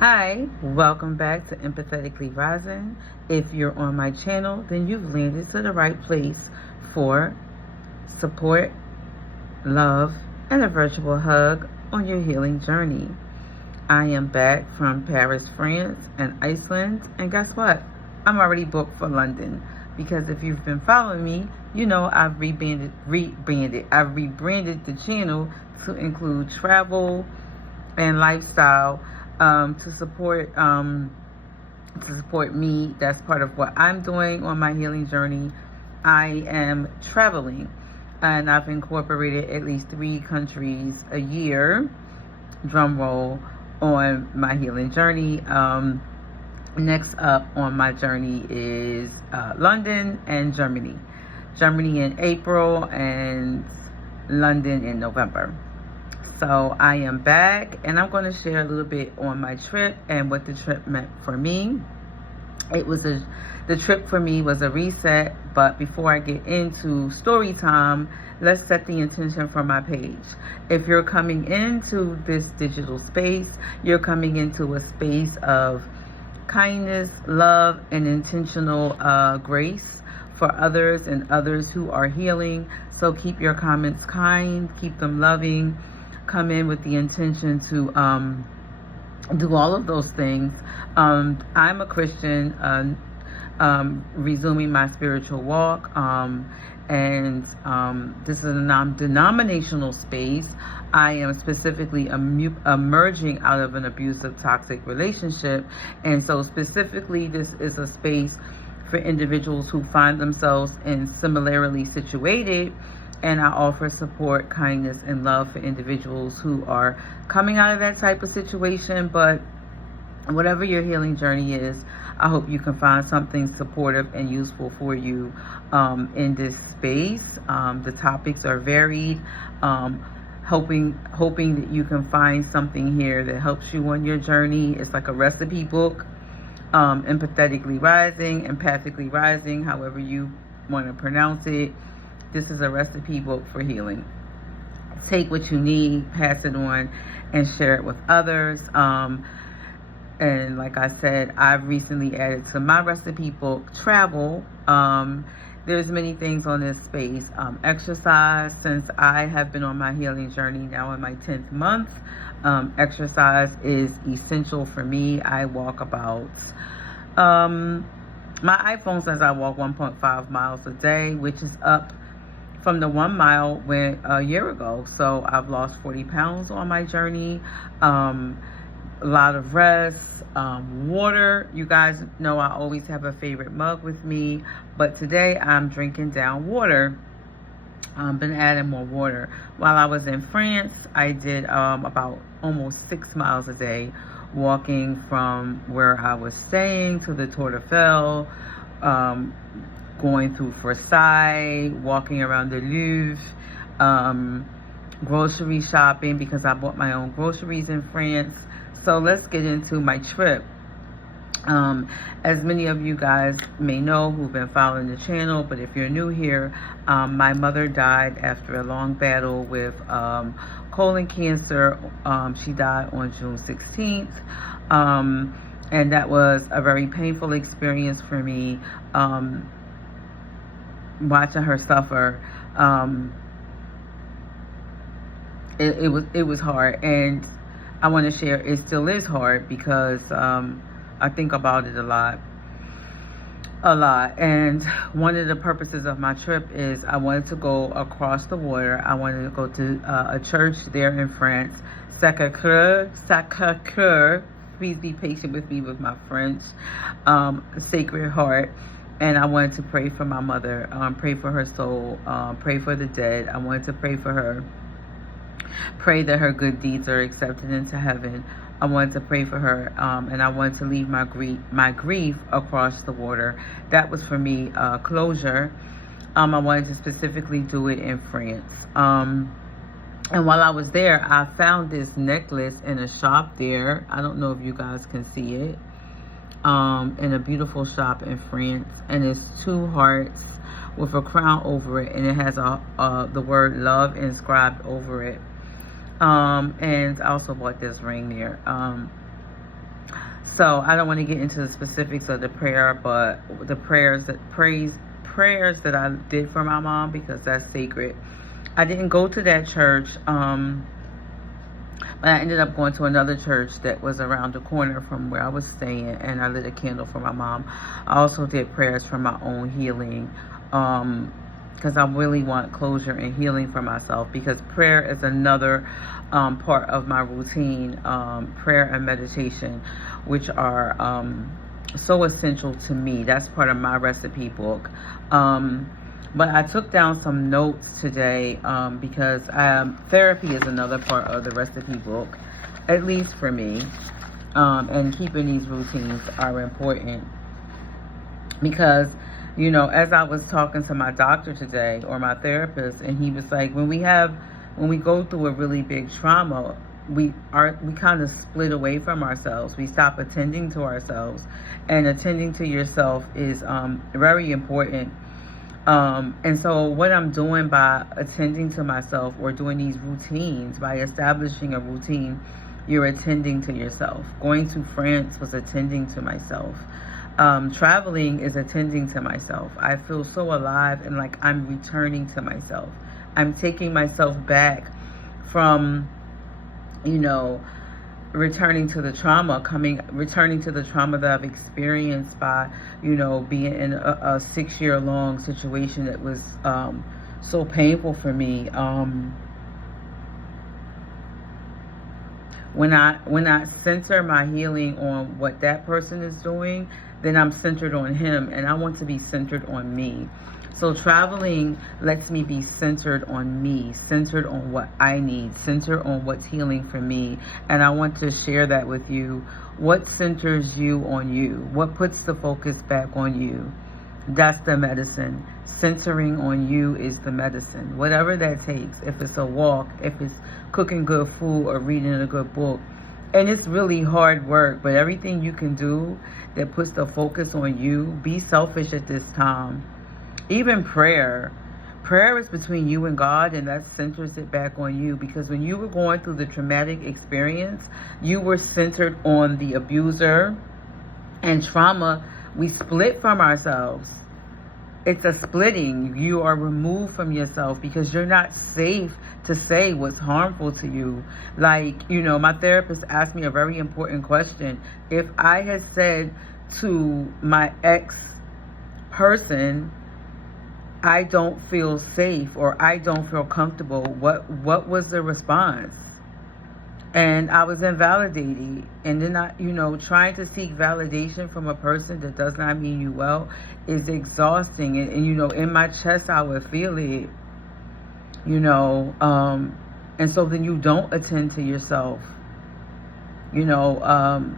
Hi, welcome back to Empathetically Rising. If you're on my channel, then you've landed to the right place for support, love, and a virtual hug on your healing journey. I am back from Paris, France, and Iceland, and guess what? I'm already booked for London because if you've been following me, you know I've rebranded the channel to include travel and lifestyle to support me. That's part of what I'm doing on my healing journey. I am traveling, and I've incorporated at least 3 countries a year. Drum roll on my healing journey. Next up on my journey is London and Germany. Germany in April and London in November. So I am back, and I'm going to share a little bit on my trip and what the trip meant for me. The trip for me was a reset, but before I get into story time, let's set the intention for my page. If you're coming into this digital space, you're coming into a space of kindness, love, and intentional grace for others and others who are healing. So keep your comments kind, keep them loving. Come in with the intention to do all of those things. I'm a Christian, resuming my spiritual walk, and this is a non-denominational space. I am specifically emerging out of an abusive, toxic relationship, and so specifically this is a space for individuals who find themselves in similarly situated, and I offer support, kindness, and love for individuals who are coming out of that type of situation. But whatever your healing journey is, I hope you can find something supportive and useful for you in this space. The topics are varied. Hoping that you can find something here that helps you on your journey. It's like a recipe book. Empathetically Rising, Empathically Rising, however you want to pronounce it. This is a recipe book for healing. Take what you need, pass it on, and share it with others. And like I said, I've recently added to my recipe book travel. There's many things on this space. Exercise, since I have been on my healing journey now in my 10th month. Exercise is essential for me. I walk about, my iPhone says I walk 1.5 miles a day, which is up from the 1 mile a year ago. So I've lost 40 pounds on my journey. A lot of rest, water. You guys know I always have a favorite mug with me, but today I'm drinking down water. Been adding more water. While I was in France, I did about almost 6 miles a day, walking from where I was staying to the Tour Eiffel, going through Versailles, walking around the Louvre, grocery shopping because I bought my own groceries in France. So let's get into my trip. As many of you guys may know who've been following the channel, but if you're new here, my mother died after a long battle with colon cancer. She died on June 16th. And that was a very painful experience for me, watching her suffer. It was hard, and I want to share, it still is hard because I think about it a lot. And one of the purposes of my trip is I wanted to go across the water. I wanted to go to a church there in France, Sacré-Cœur. Please be patient with me with my French. Sacred Heart. And I wanted to pray for my mother, pray for her soul, pray for the dead. I wanted to pray for her. Pray that her good deeds are accepted into heaven. I wanted to pray for her, and I wanted to leave my grief across the water. That was for me closure. I wanted to specifically do it in France. And while I was there, I found this necklace in a shop there. I don't know if you guys can see it. In a beautiful shop in France, and it's 2 hearts with a crown over it, and it has the word love inscribed over it. And I also bought this ring there. So I don't want to get into the specifics of the prayer, but the prayers that I did for my mom, because that's sacred. I didn't go to that church, but I ended up going to another church that was around the corner from where I was staying, and I lit a candle for my mom. I also did prayers for my own healing, because I really want closure and healing for myself, because prayer is another part of my routine. Prayer and meditation, which are so essential to me. That's part of my recipe book. But I took down some notes today, because therapy is another part of the recipe book, at least for me. And keeping these routines are important, because, you know, as I was talking to my doctor today, or my therapist, and he was like, when we go through a really big trauma, we kind of split away from ourselves. We stop attending to ourselves, and attending to yourself is very important. And so what I'm doing by attending to myself, or doing these routines, by establishing a routine, you're attending to yourself. Going to France was attending to myself. Traveling is attending to myself. I feel so alive, and like I'm returning to myself. I'm taking myself back from, you know, returning to the trauma that I've experienced by, you know, being in a 6-year-long situation that was so painful for me. When I center my healing on what that person is doing, then I'm centered on him, and I want to be centered on me. So traveling lets me be centered on me, centered on what I need, centered on what's healing for me. And I want to share that with you. What centers you on you? What puts the focus back on you? That's the medicine. Centering on you is the medicine. Whatever that takes. If it's a walk, if it's cooking good food, or reading a good book. And it's really hard work, but everything you can do that puts the focus on you, be selfish at this time. Even prayer is between you and God, and that centers it back on you, because when you were going through the traumatic experience, you were centered on the abuser. And trauma, we split from ourselves. It's a splitting. You are removed from yourself because you're not safe to say what's harmful to you. Like, you know, my therapist asked me a very important question. If I had said to my ex person, I don't feel safe, or I don't feel comfortable, what was the response? And I was invalidated. And then trying to seek validation from a person that does not mean you well is exhausting. And in my chest I would feel it, and so then you don't attend to yourself. You don't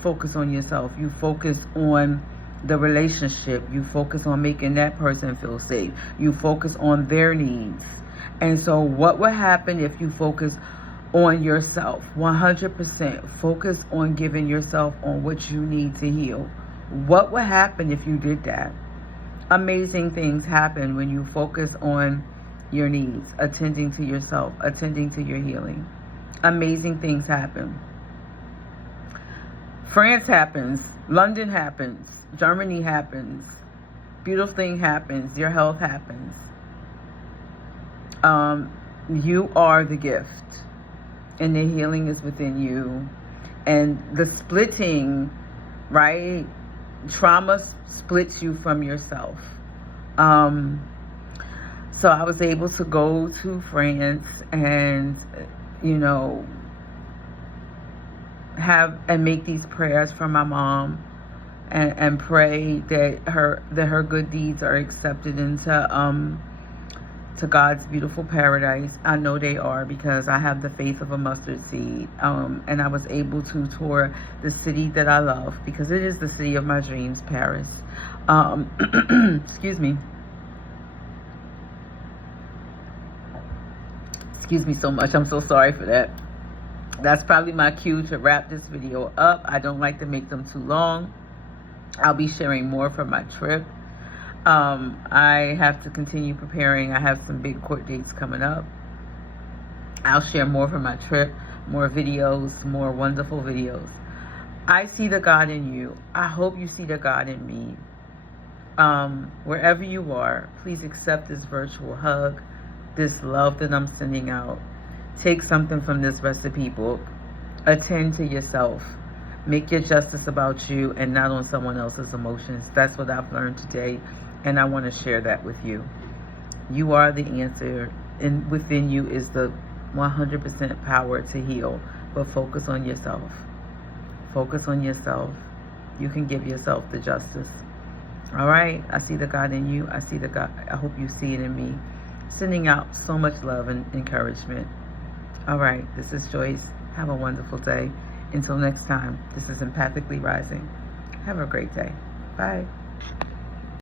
focus on yourself. You focus on the relationship. You focus on making that person feel safe. You focus on their needs. And so what would happen if you focus on yourself? 100% focus on giving yourself on what you need to heal. What would happen if you did that? Amazing things happen when you focus on your needs, attending to yourself, attending to your healing. Amazing things happen. France happens, London happens, Germany happens, beautiful thing happens, your health happens. You are the gift, and the healing is within you. And the splitting, right? Trauma splits you from yourself. So I was able to go to France and, have and make these prayers for my mom, and pray that her good deeds are accepted into to God's beautiful paradise. I know they are, because I have the faith of a mustard seed. And I was able to tour the city that I love, because it is the city of my dreams, Paris. Excuse me. Excuse me so much. I'm so sorry for that. That's probably my cue to wrap this video up. I don't like to make them too long. I'll be sharing more from my trip. I have to continue preparing. I have some big court dates coming up. I'll share more from my trip, more videos, more wonderful videos. I see the God in you. I hope you see the God in me. Wherever you are, please accept this virtual hug, this love that I'm sending out. Take something from this recipe book. Attend to yourself. Make your justice about you and not on someone else's emotions. That's what I've learned today, and I want to share that with you. You are the answer, and within you is the 100% power to heal. But focus on yourself. Focus on yourself. You can give yourself the justice. All right? I see the God in you. I see the God. I hope you see it in me. Sending out so much love and encouragement. All right. This is Joyce. Have a wonderful day. Until next time, this is Empathically Rising. Have a great day. Bye.